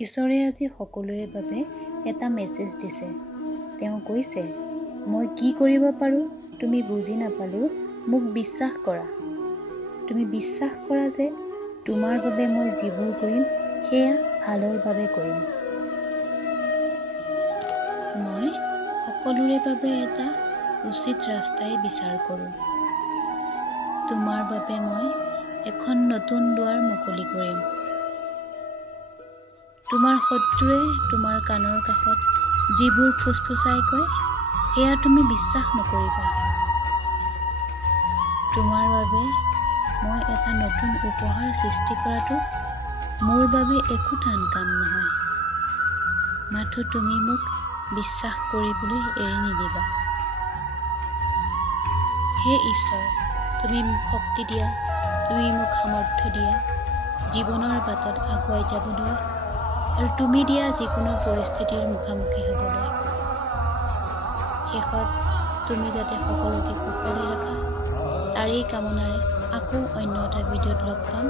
ঈশ্বৰে আজি সকলোৰে বাবে এটা মেছেজ দিছে। তেওঁ কৈছে, মই কি কৰিব পাৰোঁ তুমি বুজি নাপালেও মোক বিশ্বাস কৰা। তুমি বিশ্বাস কৰা যে তোমাৰ বাবে মই যিবোৰ কৰিম সেয়া ভালৰ বাবে কৰিম। মই সকলোৰে বাবে এটা উচিত ৰাস্তাই বিচাৰ কৰোঁ। তোমাৰ বাবে মই এখন নতুন দুৱাৰ মুকলি কৰিম। তোমাৰ শত্ৰুৱে তোমাৰ কাণৰ কাষত যিবোৰ ফুচফুচাই কয় সেয়া তুমি বিশ্বাস নকৰিবা। তোমাৰ বাবে মই এটা নতুন উপহাৰ সৃষ্টি কৰাটো মোৰ বাবে একো টান কাম নহয়। মাথো তুমি মোক বিশ্বাস কৰিবলৈ এৰি নিদিবা। হে ঈশ্বৰ, তুমি মোক শক্তি দিয়া, তুমি মোক সামৰ্থ্য দিয়া জীৱনৰ বাটত আগুৱাই যাবলৈ আৰু তুমি দিয়া যিকোনো পৰিস্থিতিৰ মুখামুখি হ'বলৈ। শেষত তুমি যাতে সকলোকে কুশলে ৰাখা তাৰেই কামনাৰে আকৌ অন্য এটা ভিডিঅ'ত লগ পাম।